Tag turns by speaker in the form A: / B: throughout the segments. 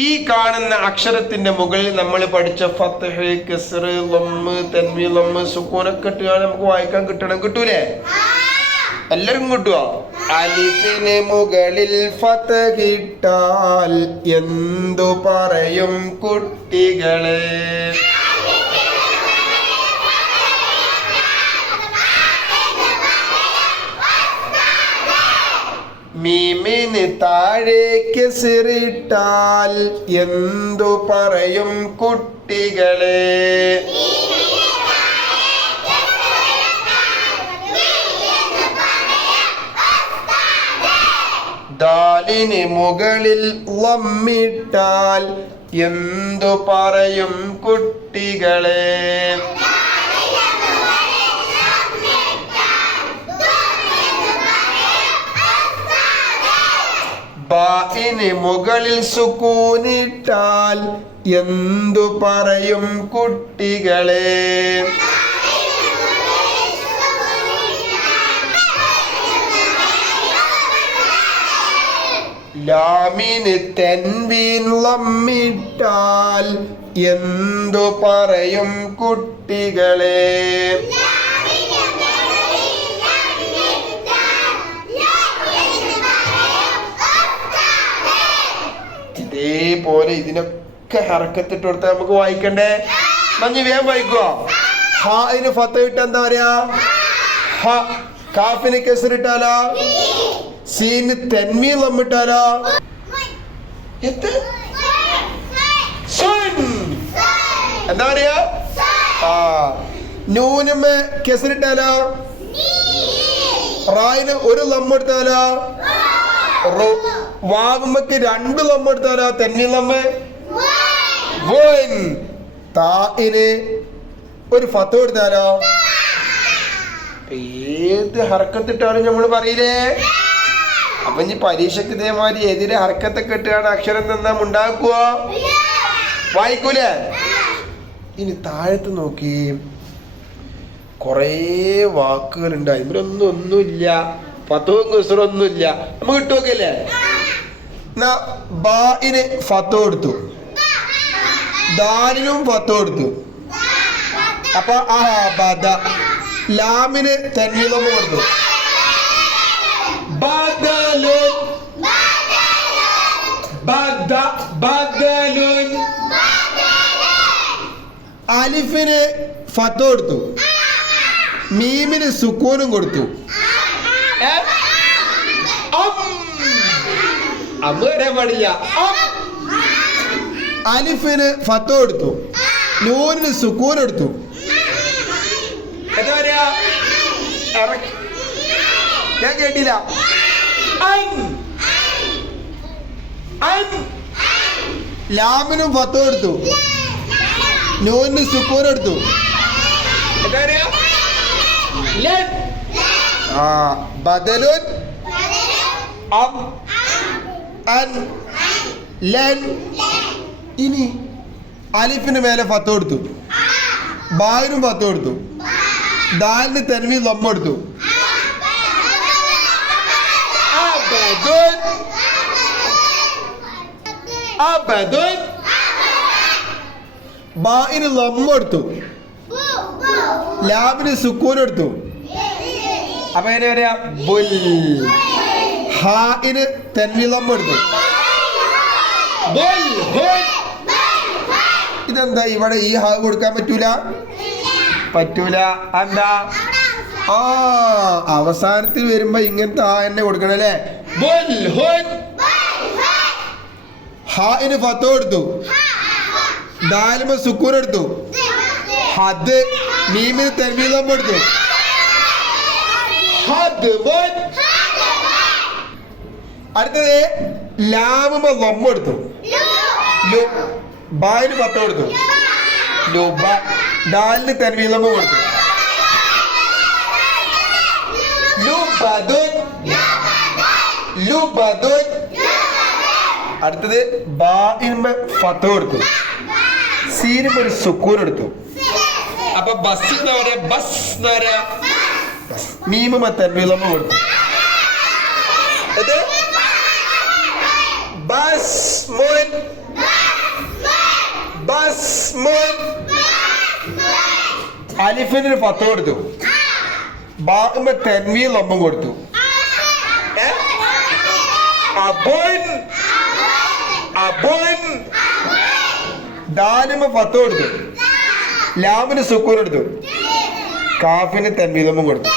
A: ഈ കാണുന്ന അക്ഷരത്തിന്റെ മുകളിൽ നമ്മൾ പഠിച്ച ഫത്തഹ് നമുക്ക് വായിക്കാൻ കിട്ടണം. കിട്ടൂലേ? എല്ലാരും കിട്ടുവോ? അലിഫിന് മുകളിൽ ഫത്തഹിട്ടാൽ എന്തു പറയും കുട്ടികളെ? മീമിന് താഴേക്ക് സിറിട്ടാൽ എന്തു പറയും കുട്ടികളെ? ദാലിന് മുകളിൽ വമ്മിട്ടാൽ എന്തു പറയും കുട്ടികളെ? ബായിന് മുകളിൽ സുക്കൂനിട്ടാൽ എന്തു പറയും കുട്ടികളെ? ലാമിന് തെൻവീൻ ലമ്മിട്ടാൽ എന്തു പറയും കുട്ടികളെ? ഇതേപോലെ ഇതിനൊക്കെ ഹറക്കത്തിട്ട് കൊടുത്താൽ നമുക്ക് വായിക്കണ്ടേ? മഞ്ഞ് വേഗം വായിക്കുവോ ഇതിന് ഫത്ത ഇട്ട എന്താ പറയാ? ഹ. കാഫിന് കെസറിട്ടാലോ സീന് തെന്മീ ലമ്മിട്ടാലോ എത്ത്. എന്താ? പറയാ? ആ. നൂനുമേ കെസറിട്ടാലോ റായിന് ഒരു ലമ്മെടുത്താലോ വാവുമ്പക്ക് രണ്ട് ലമ്മ എടുത്താരാ തെന്നി ലമ്മ ഒരു ഫത്ത് കൊടുത്താലോ ഏത് ഹർക്കത്തിട്ടാലും നമ്മൾ പറയില്ലേ? അപ്പൊ ഇനി പരീക്ഷക്ക് ഇതേമാതിരി എതിരെ ഹർക്കത്തൊക്കെ ഇട്ടാണ് അക്ഷരം തന്നാ ഉണ്ടാക്കുവോ വായിക്കൂലേ? ഇനി താഴത്ത് നോക്കി. കുറേ വാക്കുകളുണ്ട് അതിലൊന്നും ഒന്നുമില്ല. ഫത്തവും കുസറൊന്നുമില്ല നമുക്ക് കിട്ടുമൊക്കെയല്ലേ എന്നാ ബായിന് ഫത്ത് കൊടുത്തു. ദാലിനും ഫത്തു കൊടുത്തു. അപ്പൊ ആ ബദ ലാമിന് തന്നീലം കൊടുത്തു. ബദലുൻ ബദ ബദലുൻ അലിഫിന് ഫത്തു കൊടുത്തു. മീമിന് സുക്കൂനും കൊടുത്തു ഏ? അം. അമ്മ വരാൻ പാടില്ല അം. അലിഫിന് ഫത്തോ എടുത്തു. നൂനിന് സുക്കൂൻ എടുത്തു. എന്താ പറയാ. ഞാൻ കേട്ടില്ല. ലാമിനും ഫത്തോ എടുത്തു. നൂനിന് സുക്കൂൻ എടുത്തു. എന്താ പറയാ? ആ ബദലുൻ. അം. അൻ ലൻ. ഇനി അലിഫിന് മേലെ ഫത്ത് കൊടുത്തു. ബായിനും ഫത്ത് കൊടുത്തു. ദാലിന് തെൻവി ലമ്മ കൊടുത്തു. ബായിന് ലമ്മ കൊടുത്തു. ലാബിന് സുക്കൂൻ എടുത്തു അപ്പൊ എങ്ങനെ പറയാ ബുൽ. തെൻവിലം ബുൽ ഹുൽ. ഇതെന്താ? ഇവിടെ ഈ ഹാ കൊടുക്കാൻ പറ്റൂല? പറ്റൂല. എന്താ ആ അവസാനത്തിൽ വരുമ്പോ ഇങ്ങനത്തെ ആ എന്നെ കൊടുക്കണം അല്ലേ? ഹാന് ഫത്തോ എടുത്തു. ദാലിമ സുക്കൂൻ എടുത്തു. ഹദ് മീമിന് തെൻവിലം എടുത്തു. ഹദ്ബൻ. അടുത്തത് ലാവുമ്പ ലൊമ്മ എടുത്തു. ബായിന് പത്ത് കൊടുത്തു. ലുബ ദാലിന് തെൻവീലമ്മ കൊടുത്തു. അടുത്തത് ബായിന്മ ഫത്ത് കൊടുത്തു. സീനുമ ഒരു സുക്കൂൻ എടുത്തു. അപ്പൊ ബസ് എന്താ പറയാ ബസ് എന്താ പറയാ മീമ തെൻവീലമ്മ കൊടുത്തു. ഇത് അലിഫിന് പത്ത് കൊടുത്തു. ബാഹുമ്പ തെൻവീ ഒമ്പം കൊടുത്തു. അബോൻ അബോൻ ദാലിമ പത്ത് കൊടുത്തു. ലാമിന് സുക്കൂൻ എടുത്തു കാഫിന് തെൻവീലമ്പം കൊടുത്തു.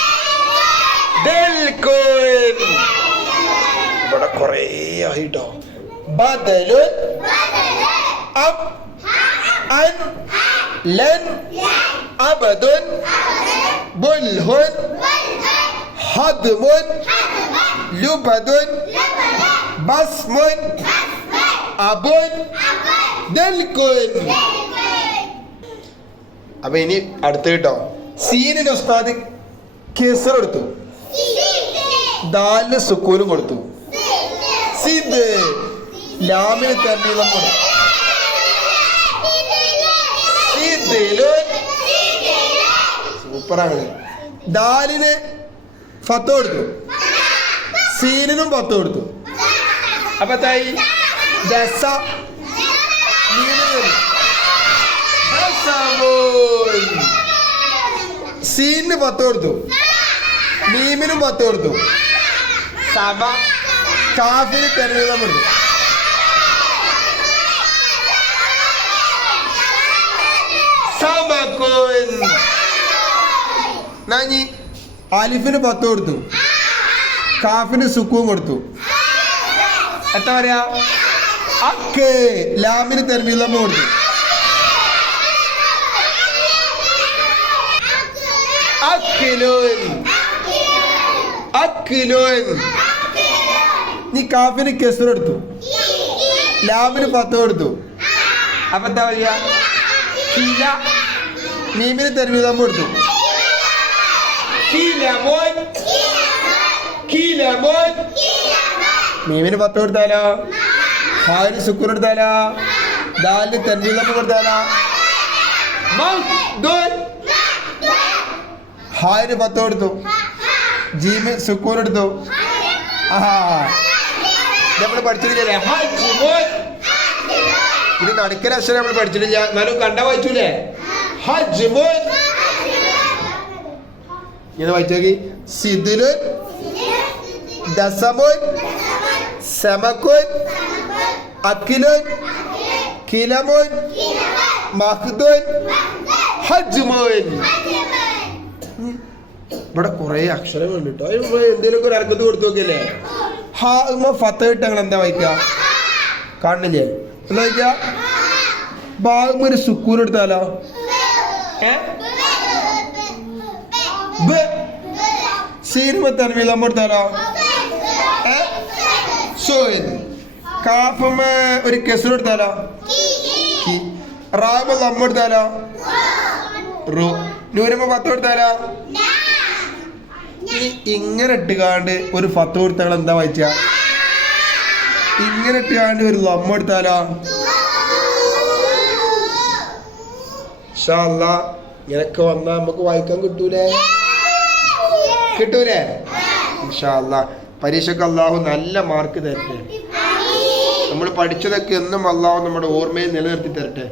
A: ഇവിടെ കുറേ ആയിട്ടോ. ബദലുൻ അബ് അൻ ലൻ അബദുൻ ബുൽഹുൻ ഹദ്മുൻ ലുബദുൻ ബസ്മുൻ അബുൻ ദൽകുൻ അപ്പൊ ഇനി അടുത്ത് കേട്ടോ സീനിന് ഉസ്താദ് കേസർ എടുത്തു ദാലിന് സുക്കൂനും കൊടുത്തു. സിദ് ലാമിന് തന്നീളം സിദ്ദിലുൻ സൂപ്പറാണ്. ദാലിന് പത്ത് കൊടുത്തു സീനിനും പത്ത് കൊടുത്തു അപ്പൊ തായി ദസ. സീനിന് പത്ത് കൊടുത്തു മീമിനും പത്ത് കൊടുത്തു സഭ. കാഫിന് തെരഞ്ഞെടുക്കാൻ കൊടുത്തു സമക്കുൻ നാഞ്ഞി അലിഫിന് പത്ത് കൊടുത്തു. കാഫിന് സുക്കും കൊടുത്തു. എത്ര പറയാ? അക്കേ ലാമിന് തെരഞ്ഞെടുക്കാൻ കൊടുത്തു. അക്കിലുൻ അക്കിലുൻ നീ കാഫിന് കെസർ എടുത്തു ലാമിന് പത്ത് കൊടുത്തു. അപ്പൊ എന്താ പറയാ? കില. മീമിന് തെരുവിതം കൊടുത്തു കിലമോൻ കിലമോൻ മീമിന് പത്ത് കൊടുത്താലോ? ഹാലിന് സുക്കൂർ എടുത്താലോ ദാലിന് തെരുവിതം കൊടുത്താലോ. ഹാലിന് പത്ത് കൊടുത്തു. ജീമി സുക്കൂർ എടുത്തു. ആഹാ. നമ്മൾ പഠിച്ചിട്ടില്ലേ? ഇത് നടുക്കൽ അക്ഷരം നമ്മൾ പഠിച്ചിട്ടില്ല. എന്നാലും കണ്ട വായിച്ചൂലേ ഹജ്മുൻ ഇങ്ങനെ വായിച്ചു സിദിലുൻ ദസമുൻ സമക്കുൻ അക്കിലുൻ കിലമുൻ മഹ്ദുൻ ഹജ്മുൻ ഇവിടെ കുറെ അക്ഷരങ്ങളുണ്ട് കേട്ടോ അതിന് എന്തെങ്കിലും ഒരു അർക്കത്ത് കൊടുത്തു നോക്കിയല്ലേ? ഹാ ഫത്ത അങ്ങനെ എന്താ വായിക്കുക കാണില്ലേ? എന്താ വായിക്കുക ബാഗുമ്പോ ഒരു എടുത്താലോ? ബ്. സീനിമ തൻവീലം എടുത്താലോ ഏ? സോയിൻ കാഫുമ ഒരു കെസർ എടുത്താലോ കി. റാമ ലമ്മ എടുത്താലോ റു. നൂരമ്മ പത്ത് കൊടുത്താലോ ഇനി ഇങ്ങനെ ഇട്ടുകാണ്ട് ഒരു പത്ത് കൊടുത്താൽ എന്താ വായിച്ച? ഇങ്ങനെ ഇട്ടുകാണ്ട് ഒരു ലമ്മ എടുത്താലോ ഇൻഷാ അല്ലാ ഇങ്ങനൊക്കെ വന്നാ നമുക്ക് വായിക്കാൻ കിട്ടൂലേ? കിട്ടൂലേ? ഇൻഷാ അല്ലാ പരീക്ഷക്ക് അള്ളാഹു നല്ല മാർക്ക് തരട്ടെ. നമ്മൾ പഠിച്ചതൊക്കെ എന്നും അള്ളാഹു നമ്മുടെ ഓർമ്മയിൽ നിലനിർത്തി തരട്ടെ.